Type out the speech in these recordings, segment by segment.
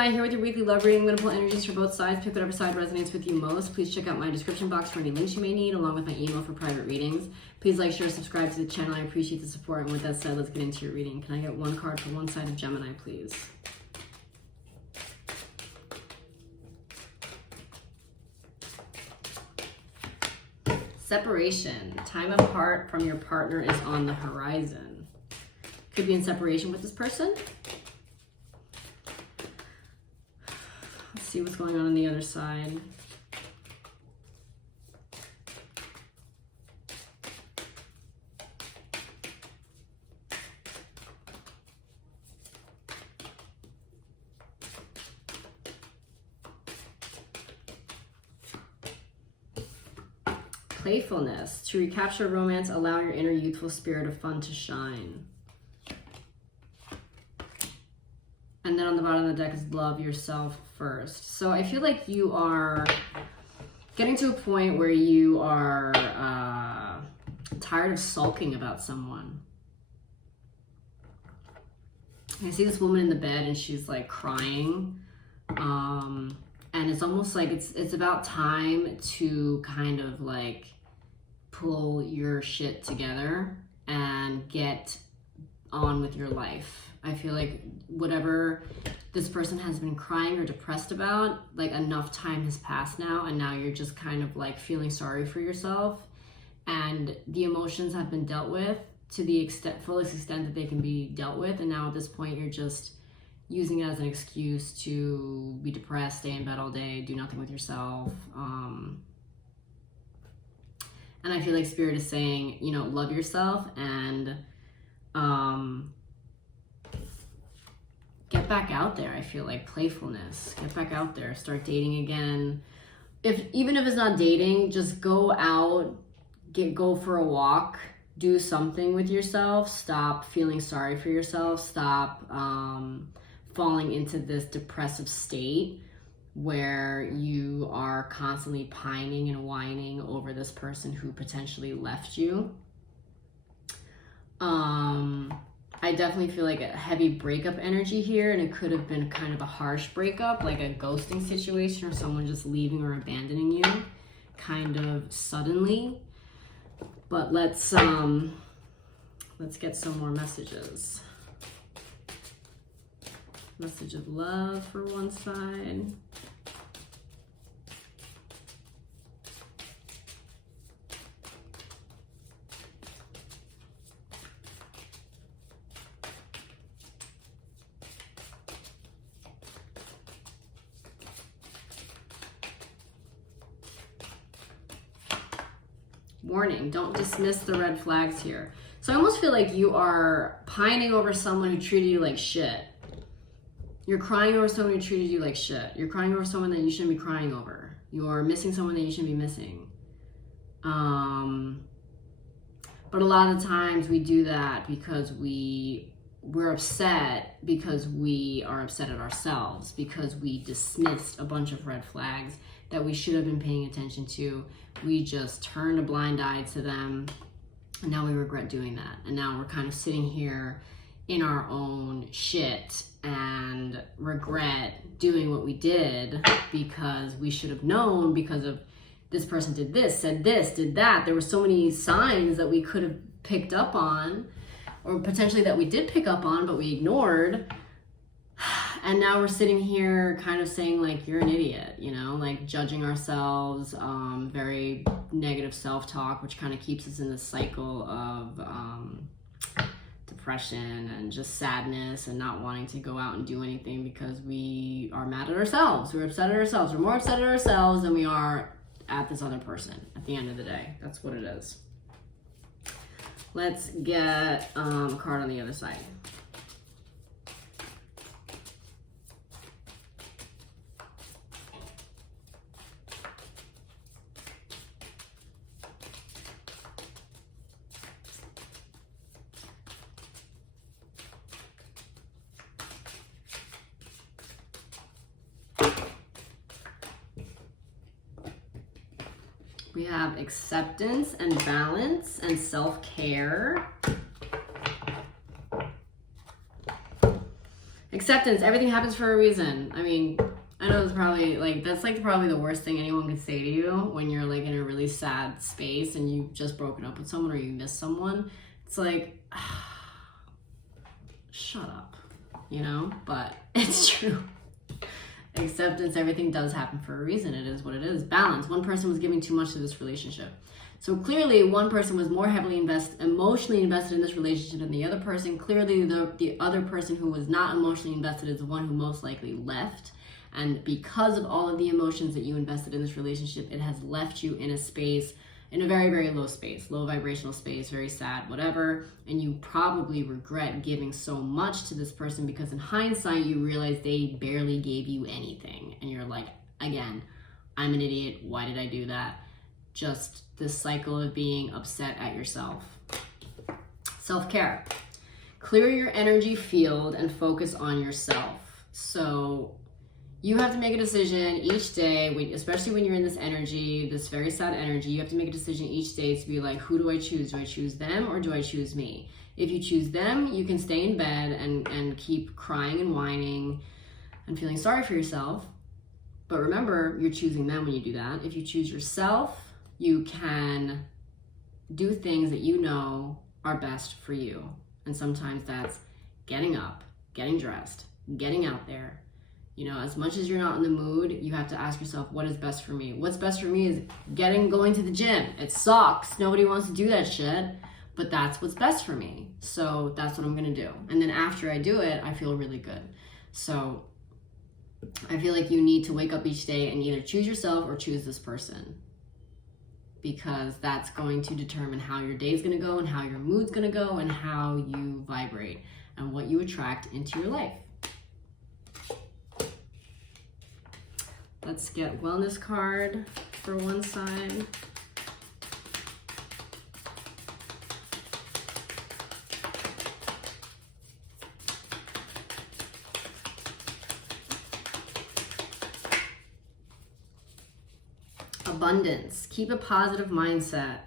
Gemini, here with your weekly love reading. I'm going to pull energies for both sides. Pick whatever side resonates with you most. Please check out my description box for any links you may need, along with my email for private readings. Please like, share, subscribe to the channel. I appreciate the support. And with that said, let's get into your reading. Can I get one card for one side of Gemini, please? Separation. Time apart from your partner is on the horizon. Could be in separation with this person. Let's see what's going on the other side. Playfulness. To recapture romance, allow your inner youthful spirit of fun to shine. And then on the bottom of the deck is love yourself first. So I feel like you are getting to a point where you are tired of sulking about someone. I see this woman in the bed and she's like crying. And it's almost like it's about time to kind of like pull your shit together and get on with your life. I feel like whatever this person has been crying or depressed about, like enough time has passed now, and now you're just kind of like feeling sorry for yourself, and the emotions have been dealt with to the fullest extent that they can be dealt with, and now at this point you're just using it as an excuse to be depressed, stay in bed all day, do nothing with yourself. And I feel like Spirit is saying, you know, love yourself and get back out there. I feel like playfulness. Get back out there. Start dating again. Even if it's not dating, just go out, go for a walk, do something with yourself. Stop feeling sorry for yourself. Stop falling into this depressive state where you are constantly pining and whining over this person who potentially left you. I definitely feel like a heavy breakup energy here, and it could have been kind of a harsh breakup, like a ghosting situation or someone just leaving or abandoning you kind of suddenly. But let's get some more messages. Message of love for one side. Warning, don't dismiss the red flags here. So I almost feel like you are pining over someone who treated you like shit. You're crying over someone who treated you like shit. You're crying over someone that you shouldn't be crying over. You're missing someone that you shouldn't be missing. But a lot of times we do that because we're upset because we are upset at ourselves, because we dismissed a bunch of red flags that we should have been paying attention to. We just turned a blind eye to them, and now we regret doing that. And now we're kind of sitting here in our own shit and regret doing what we did because we should have known, because of this person did this, said this, did that. There were so many signs that we could have picked up on, or potentially that we did pick up on, but we ignored. And now we're sitting here kind of saying like, you're an idiot, you know, like judging ourselves, very negative self-talk, which kind of keeps us in this cycle of depression and just sadness and not wanting to go out and do anything because we are mad at ourselves. We're upset at ourselves. We're more upset at ourselves than we are at this other person at the end of the day. That's what it is. Let's get a card on the other side. We have acceptance and balance and self-care. Acceptance, everything happens for a reason. I mean, I know it's probably like, that's like probably the worst thing anyone could say to you when you're like in a really sad space and you've just broken up with someone or you miss someone. It's like, shut up, you know? But it's true. Acceptance, everything does happen for a reason. It is what it is. Balance, one person was giving too much to this relationship. So clearly one person was more heavily emotionally invested in this relationship than the other person. Clearly the other person who was not emotionally invested is the one who most likely left. And because of all of the emotions that you invested in this relationship, it has left you in a space, in a very, very low space, low vibrational space, very sad, whatever. And you probably regret giving so much to this person because in hindsight, you realize they barely gave you anything. And you're like, again, I'm an idiot. Why did I do that? Just this cycle of being upset at yourself. Self-care. Clear your energy field and focus on yourself. So you have to make a decision each day, especially when you're in this energy, this very sad energy, you have to make a decision each day to be like, who do I choose? Do I choose them or do I choose me? If you choose them, you can stay in bed and keep crying and whining and feeling sorry for yourself. But remember, you're choosing them when you do that. If you choose yourself, you can do things that you know are best for you. And sometimes that's getting up, getting dressed, getting out there. You know, as much as you're not in the mood, you have to ask yourself, what is best for me? What's best for me is going to the gym. It sucks. Nobody wants to do that shit, but that's what's best for me. So that's what I'm gonna do. And then after I do it, I feel really good. So I feel like you need to wake up each day and either choose yourself or choose this person, because that's going to determine how your day's gonna go and how your mood's gonna go and how you vibrate and what you attract into your life. Let's get wellness card for one side. Abundance. Keep a positive mindset.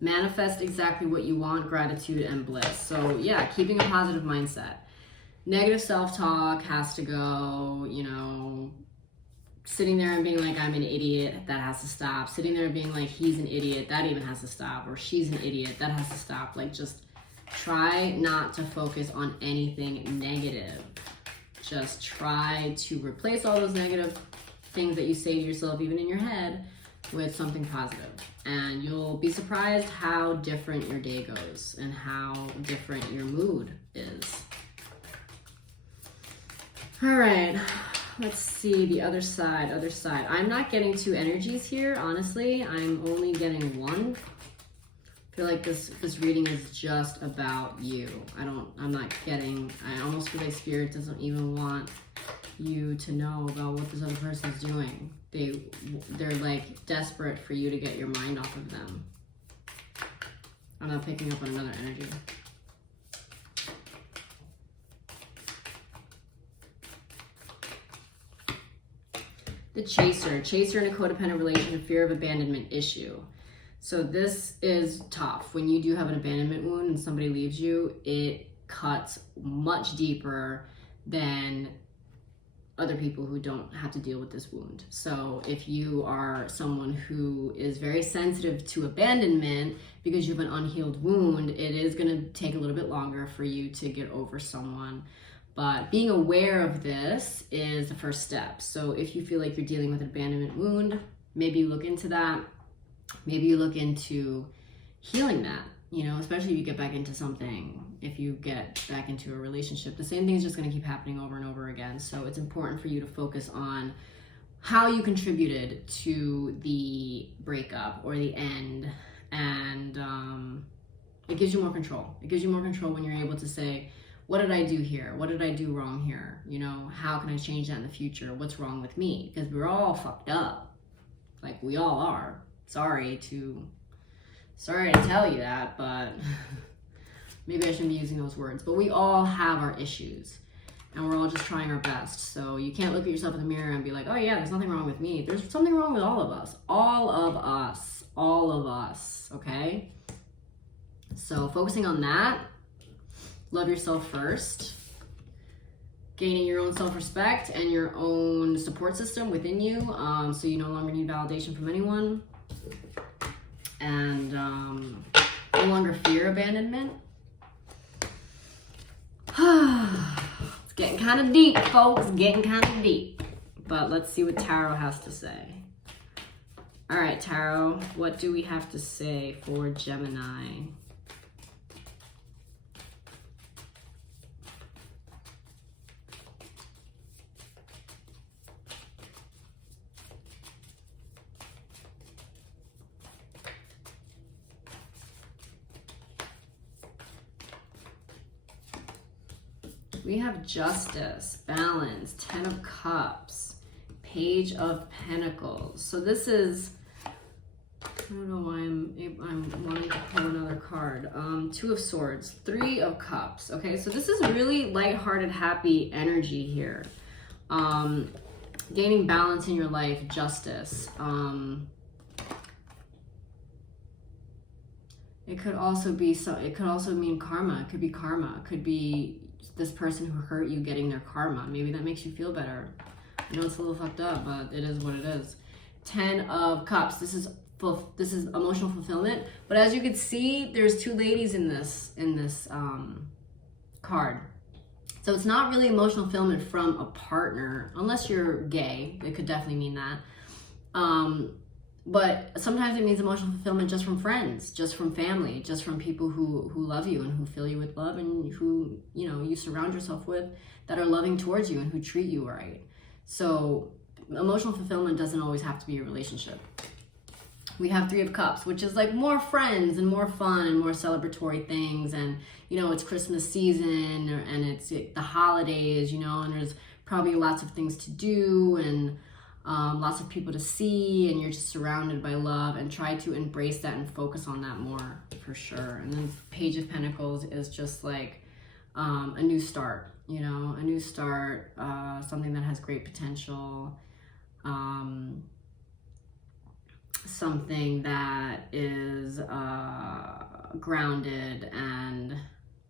Manifest exactly what you want, gratitude and bliss. So yeah, keeping a positive mindset. Negative self-talk has to go, you know, sitting there and being like, I'm an idiot, that has to stop. Sitting there and being like, he's an idiot, that even has to stop. Or she's an idiot, that has to stop. Like, just try not to focus on anything negative. Just try to replace all those negative things that you say to yourself, even in your head, with something positive. And you'll be surprised how different your day goes and how different your mood is. All right. Let's see the other side, I'm not getting two energies here, honestly. I'm only getting one. I feel like this reading is just about you. I almost feel like Spirit doesn't even want you to know about what this other person's doing. They're like desperate for you to get your mind off of them. I'm not picking up on another energy. The chaser in a codependent relationship, fear of abandonment issue. So this is tough. When you do have an abandonment wound and somebody leaves you, it cuts much deeper than other people who don't have to deal with this wound. So if you are someone who is very sensitive to abandonment because you have an unhealed wound, it is gonna take a little bit longer for you to get over someone. But being aware of this is the first step. So if you feel like you're dealing with an abandonment wound, maybe you look into that. Maybe you look into healing that, you know, especially if you get back into something, if you get back into a relationship, the same thing is just gonna keep happening over and over again. So it's important for you to focus on how you contributed to the breakup or the end. And it gives you more control. It gives you more control when you're able to say, what did I do here? What did I do wrong here? You know, how can I change that in the future? What's wrong with me? Because we're all fucked up. Like, we all are. Sorry to tell you that, but maybe I shouldn't be using those words. But we all have our issues, and we're all just trying our best. So you can't look at yourself in the mirror and be like, oh yeah, there's nothing wrong with me. There's something wrong with all of us. All of us. All of us, okay? So focusing on that. Love yourself first. gaining your own self-respect and your own support system within you, so you no longer need validation from anyone, and no longer fear abandonment. It's getting kind of deep, folks, getting kind of deep. But let's see what Tarot has to say. All right, Tarot, what do we have to say for Gemini? We have Justice, Balance, Ten of Cups, Page of Pentacles. So this is, I don't know why I'm wanting to pull another card. Two of Swords, Three of Cups. Okay, so this is really lighthearted, happy energy here. Gaining balance in your life, Justice. It could also be, it could also mean karma. It could be karma. It could be this person who hurt you getting their karma. Maybe that makes you feel better. I know it's a little fucked up, but it is what it is. Ten of Cups. This is emotional fulfillment. But as you can see, there's two ladies in this card. So it's not really emotional fulfillment from a partner, unless you're gay. It could definitely mean that. But sometimes it means emotional fulfillment just from friends, just from family, just from people who love you and who fill you with love, and who, you know, you surround yourself with that are loving towards you and who treat you right. So emotional fulfillment doesn't always have to be a relationship. We have Three of Cups, which is like more friends and more fun and more celebratory things. And, you know, it's Christmas season and it's the holidays, you know, and there's probably lots of things to do and lots of people to see, and you're just surrounded by love, and try to embrace that and focus on that more for sure. And then Page of Pentacles is just like a new start, you know, a new start, something that has great potential, something that is grounded and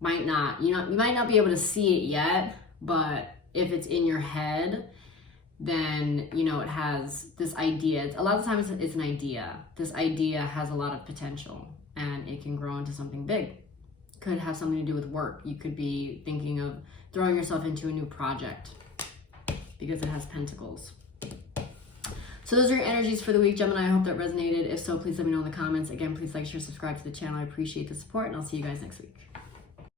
you might not be able to see it yet, but if it's in your head, then, you know, it has this idea. A lot of times it's an idea. This idea has a lot of potential and it can grow into something big. Could have something to do with work. You could be thinking of throwing yourself into a new project because it has pentacles. So those are your energies for the week, Gemini. I hope that resonated. If so, please let me know in the comments. Again, please like, share, subscribe to the channel. I appreciate the support, and I'll see you guys next week.